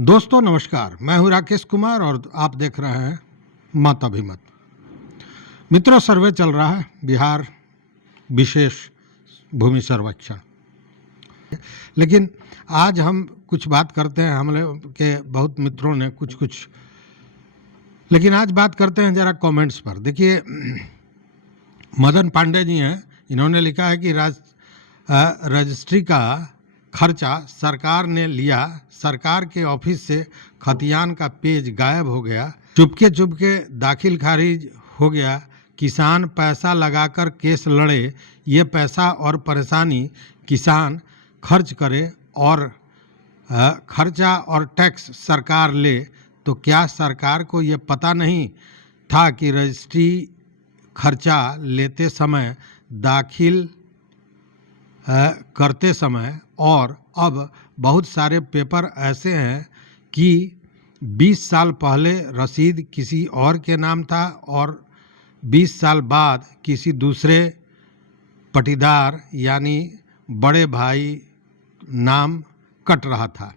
दोस्तों नमस्कार, मैं हूं राकेश कुमार और आप देख रहे हैं मत अभिमत। मित्रों, सर्वे चल रहा है, बिहार विशेष भूमि सर्वेक्षण। लेकिन आज हम कुछ बात करते हैं, हम लोग के बहुत मित्रों ने कुछ लेकिन आज बात करते हैं जरा कमेंट्स पर। देखिए, मदन पांडे जी हैं, इन्होंने लिखा है कि रजिस्ट्री का खर्चा सरकार ने लिया, सरकार के ऑफिस से खतियान का पेज गायब हो गया, चुपके दाखिल खारिज हो गया, किसान पैसा लगाकर केस लड़े, ये पैसा और परेशानी किसान खर्च करे और खर्चा और टैक्स सरकार ले, तो क्या सरकार को ये पता नहीं था कि रजिस्ट्री खर्चा लेते समय, दाखिल करते समय और अब बहुत सारे पेपर ऐसे हैं कि 20 साल पहले रसीद किसी और के नाम था और 20 साल बाद किसी दूसरे पटीदार यानी बड़े भाई नाम कट रहा था।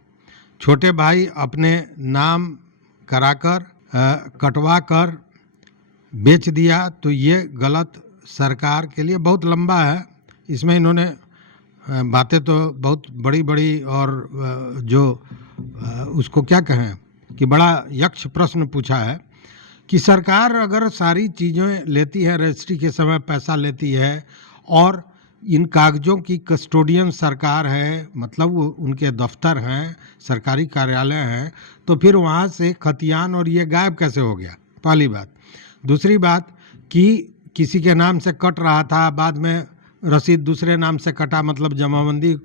छोटे भाई अपने नाम कराकर कटवा कर बेच दिया, तो ये गलत सरकार के लिए बहुत लंबा है। इसमें इन्होंने बातें तो बहुत बड़ी और जो उसको क्या कहें कि बड़ा यक्ष प्रश्न पूछा है कि सरकार अगर सारी चीज़ें लेती है, रजिस्ट्री के समय पैसा लेती है और इन कागज़ों की कस्टोडियन सरकार है, मतलब वो उनके दफ्तर हैं, सरकारी कार्यालय हैं, तो फिर वहाँ से खतियान और ये गायब कैसे हो गया, पहली बात। दूसरी बात कि किसी के नाम से कट रहा था, बाद में रसीद दूसरे नाम से कटा, मतलब जमाबंदी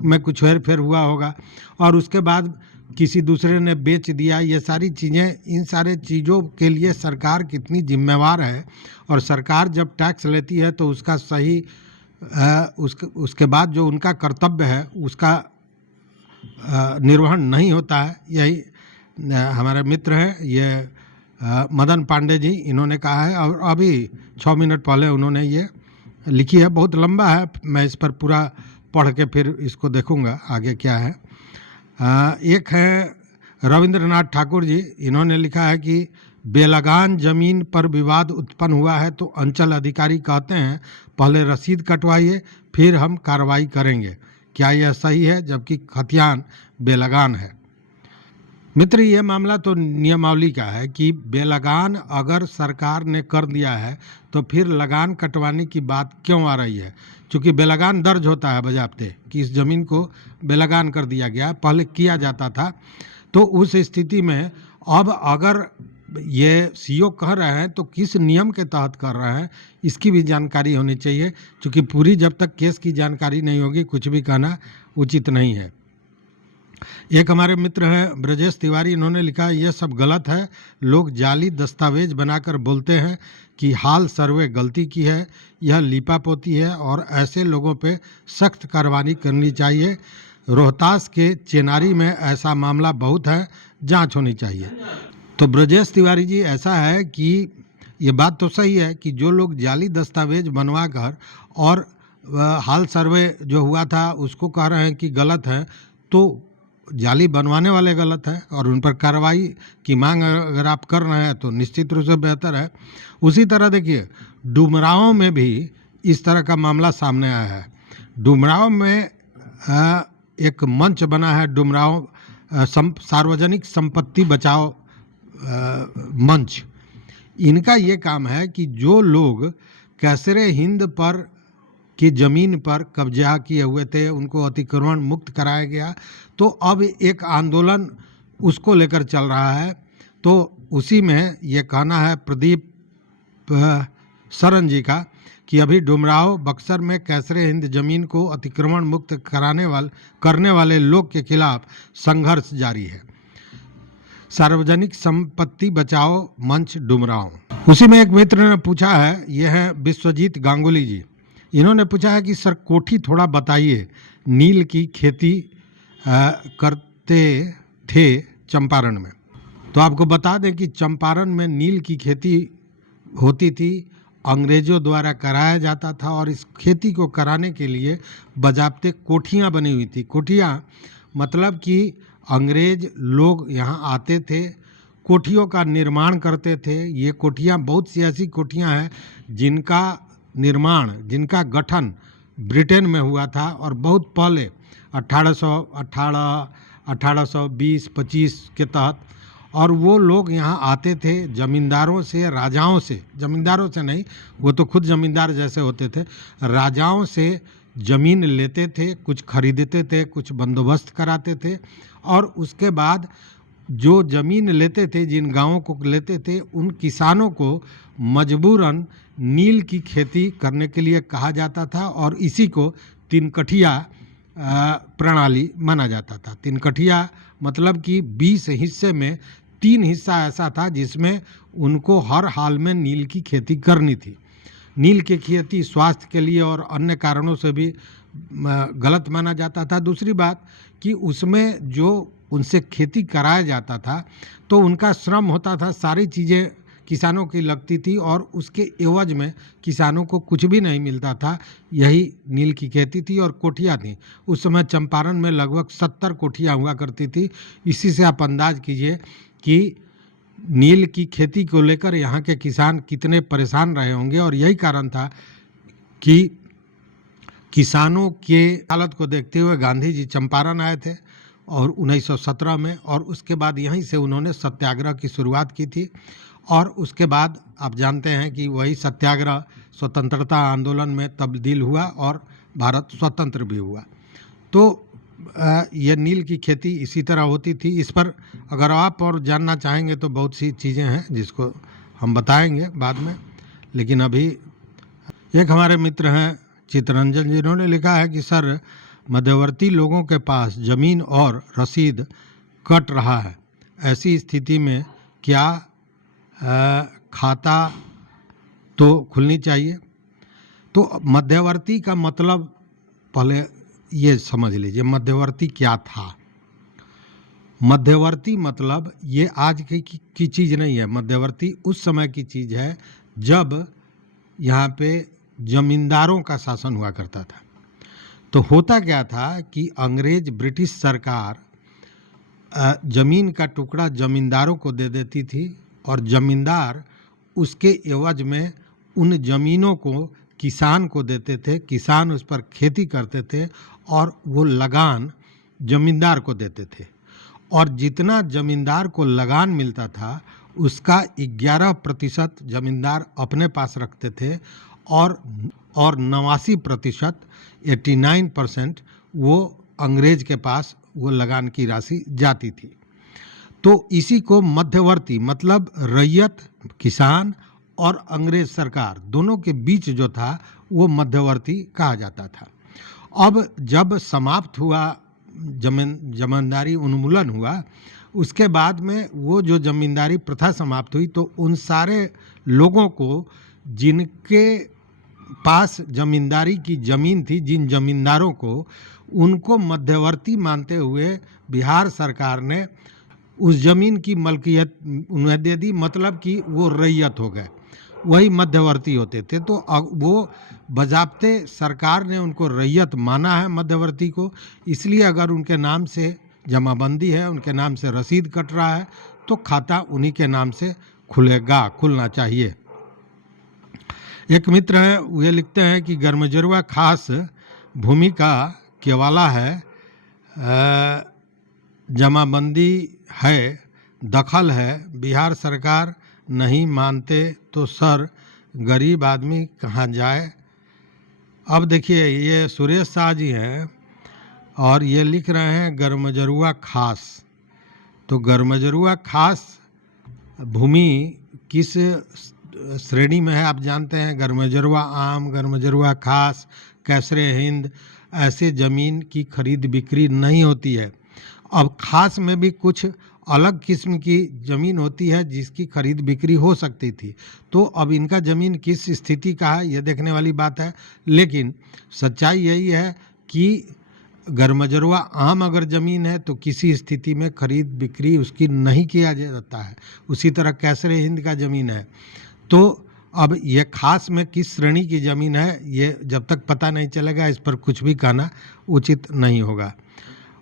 में कुछ हेर फेर हुआ होगा और उसके बाद किसी दूसरे ने बेच दिया। ये सारी चीज़ें, इन सारे चीज़ों के लिए सरकार कितनी जिम्मेवार है, और सरकार जब टैक्स लेती है तो उसका सही उसके बाद जो उनका कर्तव्य है उसका निर्वहन नहीं होता है। यही हमारे मित्र हैं ये मदन पांडे जी, इन्होंने कहा है और अभी 6 मिनट पहले उन्होंने ये लिखी है। बहुत लंबा है, मैं इस पर पूरा पढ़ के फिर इसको देखूंगा आगे क्या है। एक है रविंद्रनाथ ठाकुर जी, इन्होंने लिखा है कि बेलगान जमीन पर विवाद उत्पन्न हुआ है तो अंचल अधिकारी कहते हैं पहले रसीद कटवाइए फिर हम कार्रवाई करेंगे, क्या यह सही है, जबकि खतियान बेलगान है? मित्र, ये मामला तो नियमावली का है कि बेलगान अगर सरकार ने कर दिया है तो फिर लगान कटवाने की बात क्यों आ रही है? क्योंकि बेलगान दर्ज होता है बजाबते कि इस ज़मीन को बेलगान कर दिया गया, पहले किया जाता था। तो उस स्थिति में अब अगर ये सीओ कह रहे हैं तो किस नियम के तहत कर रहे हैं, इसकी भी जानकारी होनी चाहिए, क्योंकि पूरी जब तक केस की जानकारी नहीं होगी कुछ भी कहना उचित नहीं है। एक हमारे मित्र हैं ब्रजेश तिवारी, इन्होंने लिखा ये सब गलत है, लोग जाली दस्तावेज बनाकर बोलते हैं कि हाल सर्वे गलती की है, यह लीपापोती है और ऐसे लोगों पे सख्त कार्रवाई करनी चाहिए। रोहतास के चेनारी में ऐसा मामला बहुत है, जांच होनी चाहिए। तो ब्रजेश तिवारी जी, ऐसा है कि ये बात तो सही है कि जो लोग जाली दस्तावेज बनवा कर और हाल सर्वे जो हुआ था उसको कह रहे हैं कि गलत है, तो जाली बनवाने वाले गलत हैं और उन पर कार्रवाई की मांग अगर आप कर रहे हैं तो निश्चित रूप से बेहतर है। उसी तरह देखिए, डुमरांव में भी इस तरह का मामला सामने आया है। डुमरांव में एक मंच बना है, डुमरांव सार्वजनिक संपत्ति बचाओ मंच। इनका ये काम है कि जो लोग कैसरे हिंद पर की ज़मीन पर कब्जा किए हुए थे उनको अतिक्रमण मुक्त कराया गया, तो अब एक आंदोलन उसको लेकर चल रहा है। तो उसी में ये कहना है प्रदीप सरन जी का कि अभी डुमराव बक्सर में कैसरे हिंद ज़मीन को अतिक्रमण मुक्त करने वाले लोग के खिलाफ संघर्ष जारी है। सार्वजनिक संपत्ति बचाओ मंच डुमराव। उसी में एक मित्र ने पूछा है, यह है विश्वजीत गांगुली जी, इन्होंने पूछा है कि सर कोठी थोड़ा बताइए, नील की खेती करते थे चंपारण में। तो आपको बता दें कि चंपारण में नील की खेती होती थी, अंग्रेज़ों द्वारा कराया जाता था और इस खेती को कराने के लिए बजाबते कोठियाँ बनी हुई थी। कोठियाँ मतलब कि अंग्रेज लोग यहाँ आते थे, कोठियों का निर्माण करते थे। ये कोठियाँ, बहुत सी ऐसी कोठियाँ हैं जिनका निर्माण, जिनका गठन ब्रिटेन में हुआ था और बहुत पहले 1818, 1820-25 के तहत। और वो लोग यहाँ आते थे जमींदारों से, राजाओं से, जमींदारों से नहीं, वो तो खुद जमींदार जैसे होते थे, राजाओं से ज़मीन लेते थे, कुछ खरीदते थे, कुछ बंदोबस्त कराते थे। और उसके बाद जो ज़मीन लेते थे, जिन गांवों को लेते थे, उन किसानों को मजबूरन नील की खेती करने के लिए कहा जाता था और इसी को तिनकठिया प्रणाली माना जाता था। तिनकठिया मतलब कि 20 हिस्से में 3 हिस्सा ऐसा था जिसमें उनको हर हाल में नील की खेती करनी थी। नील की खेती स्वास्थ्य के लिए और अन्य कारणों से भी गलत माना जाता था। दूसरी बात कि उसमें जो उनसे खेती कराया जाता था तो उनका श्रम होता था, सारी चीज़ें किसानों की लगती थी और उसके एवज में किसानों को कुछ भी नहीं मिलता था। यही नील की खेती थी। और कोठियाँ थी, उस समय चंपारण में लगभग 70 कोठियाँ हुआ करती थी। इसी से आप अंदाज कीजिए कि नील की खेती को लेकर यहाँ के किसान कितने परेशान रहे होंगे। और यही कारण था कि किसानों के हालत को देखते हुए गांधी जी चंपारण आए थे और 1917 में, और उसके बाद यहीं से उन्होंने सत्याग्रह की शुरुआत की थी। और उसके बाद आप जानते हैं कि वही सत्याग्रह स्वतंत्रता आंदोलन में तब्दील हुआ और भारत स्वतंत्र भी हुआ। तो ये नील की खेती इसी तरह होती थी। इस पर अगर आप और जानना चाहेंगे तो बहुत सी चीज़ें हैं जिसको हम बताएंगे बाद में। लेकिन अभी एक हमारे मित्र हैं चित्तरंजन जी, इन्होंने लिखा है कि सर, मध्यवर्ती लोगों के पास ज़मीन और रसीद कट रहा है, ऐसी स्थिति में क्या खाता तो खुलनी चाहिए। तो मध्यवर्ती का मतलब पहले ये समझ लीजिए, मध्यवर्ती क्या था। मध्यवर्ती मतलब ये आज की चीज़ नहीं है। मध्यवर्ती उस समय की चीज़ है जब यहाँ पे जमींदारों का शासन हुआ करता था। तो होता क्या था कि अंग्रेज, ब्रिटिश सरकार ज़मीन का टुकड़ा जमींदारों को दे देती थी और जमींदार उसके एवज में उन ज़मीनों को किसान को देते थे। किसान उस पर खेती करते थे और वो लगान जमींदार को देते थे। और जितना जमींदार को लगान मिलता था उसका 11% जमींदार अपने पास रखते थे और 89%, 89% वो अंग्रेज के पास वो लगान की राशि जाती थी। तो इसी को मध्यवर्ती मतलब रैयत, किसान और अंग्रेज सरकार दोनों के बीच जो था वो मध्यवर्ती कहा जाता था। अब जब समाप्त हुआ जमींदारी उन्मूलन हुआ, उसके बाद में वो जो जमींदारी प्रथा समाप्त हुई तो उन सारे लोगों को जिनके पास जमींदारी की ज़मीन थी, जिन जमींदारों को, उनको मध्यवर्ती मानते हुए बिहार सरकार ने उस ज़मीन की मलकियत उन्हें दे दी। मतलब कि वो रैयत हो गए, वही मध्यवर्ती होते थे। तो वो बजाब्ते सरकार ने उनको रैयत माना है मध्यवर्ती को, इसलिए अगर उनके नाम से जमाबंदी है, उनके नाम से रसीद कट रहा है तो खाता उन्हीं के नाम से खुलेगा, खुलना चाहिए। एक मित्र हैं, वे लिखते हैं कि गर्मजरुआ खास भूमिका केवाला है, जमाबंदी है, दखल है, बिहार सरकार नहीं मानते तो सर गरीब आदमी कहाँ जाए। अब देखिए, ये सुरेश शाह जी हैं और ये लिख रहे हैं गर्मजरुआ खास। तो गर्मजरुआ खास भूमि किस श्रेणी में है आप जानते हैं। गर्मजरुआ आम, गर्मजरुआ खास, कैसरे हिंद, ऐसे ज़मीन की खरीद बिक्री नहीं होती है। अब खास में भी कुछ अलग किस्म की ज़मीन होती है जिसकी खरीद बिक्री हो सकती थी। तो अब इनका ज़मीन किस स्थिति का है ये देखने वाली बात है। लेकिन सच्चाई यही है कि गर्मजरुआ आम अगर ज़मीन है तो किसी स्थिति में खरीद बिक्री उसकी नहीं किया जाता है। उसी तरह कैसरे हिंद का ज़मीन है। तो अब ये खास में किस श्रेणी की ज़मीन है ये जब तक पता नहीं चलेगा इस पर कुछ भी कहना उचित नहीं होगा।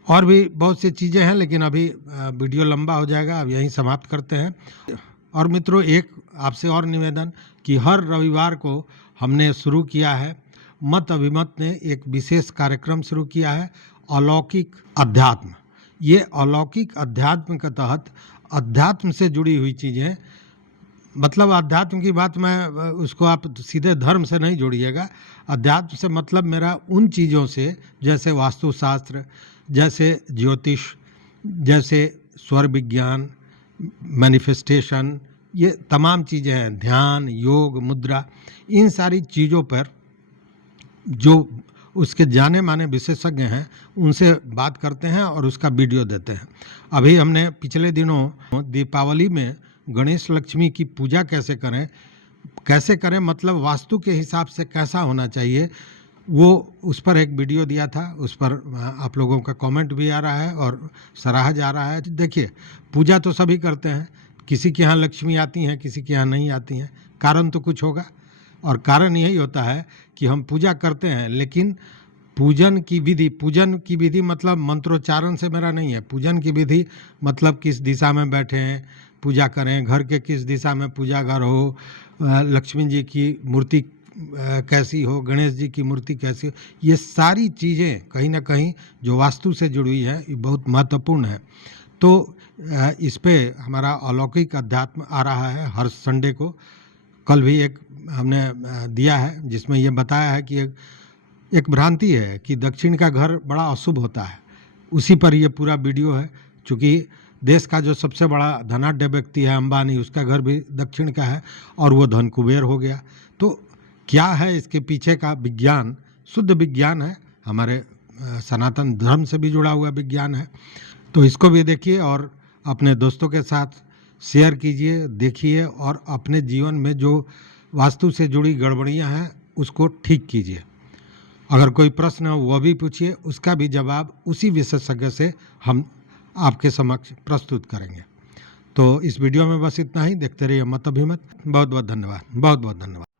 और भी बहुत सी चीज़ें हैं, लेकिन अभी वीडियो लंबा हो जाएगा, अब यहीं समाप्त करते हैं। और मित्रों, एक आपसे और निवेदन कि हर रविवार को हमने शुरू किया है, मत अभिमत ने एक विशेष कार्यक्रम शुरू किया है, अलौकिक अध्यात्म। ये अलौकिक अध्यात्म के तहत अध्यात्म से जुड़ी हुई चीज़ें, मतलब अध्यात्म की बात मैं उसको आप सीधे धर्म से नहीं जोड़िएगा। अध्यात्म से मतलब मेरा उन चीज़ों से, जैसे वास्तुशास्त्र, जैसे ज्योतिष, जैसे स्वर विज्ञान, मैनिफेस्टेशन, ये तमाम चीज़ें हैं, ध्यान, योग, मुद्रा, इन सारी चीज़ों पर जो उसके जाने माने विशेषज्ञ हैं उनसे बात करते हैं और उसका वीडियो देते हैं। अभी हमने पिछले दिनों दीपावली में गणेश लक्ष्मी की पूजा कैसे करें मतलब वास्तु के हिसाब से कैसा होना चाहिए, वो उस पर एक वीडियो दिया था। उस पर आप लोगों का कमेंट भी आ रहा है और सराहा जा रहा है। देखिए, पूजा तो सभी करते हैं, किसी के यहाँ लक्ष्मी आती हैं, किसी के यहाँ नहीं आती हैं, कारण तो कुछ होगा। और कारण यही होता है कि हम पूजा करते हैं, लेकिन पूजन की विधि मतलब मंत्रोच्चारण से मेरा नहीं है। पूजन की विधि मतलब किस दिशा में बैठे हैं, पूजा करें, घर के किस दिशा में पूजा घर हो, लक्ष्मी जी की मूर्ति कैसी हो, गणेश जी की मूर्ति कैसी हो, ये सारी चीज़ें कहीं ना कहीं जो वास्तु से जुड़ी हुई हैं, ये बहुत महत्वपूर्ण है। तो इस पे हमारा अलौकिक अध्यात्म आ रहा है हर संडे को। कल भी एक हमने दिया है जिसमें ये बताया है कि एक भ्रांति है कि दक्षिण का घर बड़ा अशुभ होता है। उसी पर ये पूरा वीडियो है। चूँकि देश का जो सबसे बड़ा धनाढ्य व्यक्ति है अंबानी, उसका घर भी दक्षिण का है और वो धन कुबेर हो गया। तो क्या है इसके पीछे का विज्ञान? शुद्ध विज्ञान है, हमारे सनातन धर्म से भी जुड़ा हुआ विज्ञान है। तो इसको भी देखिए और अपने दोस्तों के साथ शेयर कीजिए, देखिए और अपने जीवन में जो वास्तु से जुड़ी गड़बड़ियां हैं उसको ठीक कीजिए। अगर कोई प्रश्न हो वह भी पूछिए, उसका भी जवाब उसी विशेषज्ञ से हम आपके समक्ष प्रस्तुत करेंगे। तो इस वीडियो में बस इतना ही। देखते रहिए मत अभिमत। बहुत बहुत धन्यवाद, बहुत बहुत धन्यवाद।